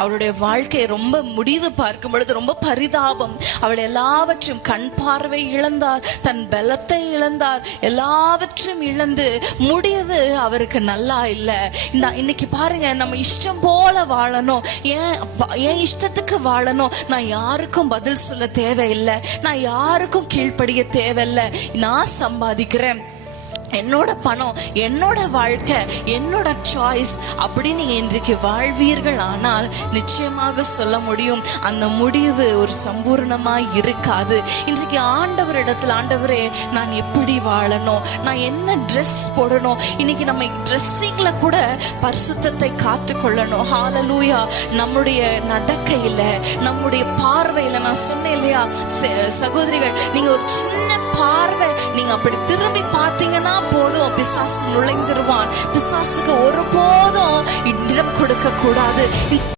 அவளுடைய வாழ்க்கை ரொம்ப முடிவு பார்க்கும் பொழுது ரொம்ப பரிதாபம். அவள் எல்லாவற்றையும், கண் பார்வை இழந்தார், தன் பலத்தை இழந்தார், எல்லாவற்றையும் இழந்து முடிவு அவருக்கு நல்லா இல்லை. இன்னைக்கு பாருங்க, நம்ம இஷ்டம் போல வாழணும், ஏன் இஷ்டத்துக்கு வாழணும், நான் யாருக்கும் பதில் சொல்ல தேவையில்லை, நான் யாருக்கும் கீழ்ப்படிய தேவையில்லை, நான் சம்பாதிக்கிறேன், என்னோட பணம், என்னோட வாழ்க்கை, என்னோட சாய்ஸ் அப்படி நீங்க இன்றைக்கு வாழ்வீர்கள் ஆனால் நிச்சயமாக சொல்ல முடியும், அந்த முடிவு ஒரு சம்பூர்ணமாய் இருக்காது. இன்றைக்கு ஆண்டவரிடத்தில், ஆண்டவரே நான் எப்படி வாழணும், நான் என்ன ட்ரெஸ் போடணும், இன்னைக்கு நம்ம ட்ரெஸ்ஸிங்ல கூட பரிசுத்தத்தை காத்து கொள்ளணும். ஹalleluya. நம்முடைய நடக்கையில, நம்முடைய பார்வையில, நான் சொன்னேன் இல்லையா சகோதரிகள், நீங்க ஒரு சின்ன பார்வை நீங்க அப்படி திரும்பி பார்த்தீங்கன்னா போதும், பிசாசு நுழைந்துருவான். பிசாசுக்கு ஒருபோதும் இடம் கொடுக்க கூடாது.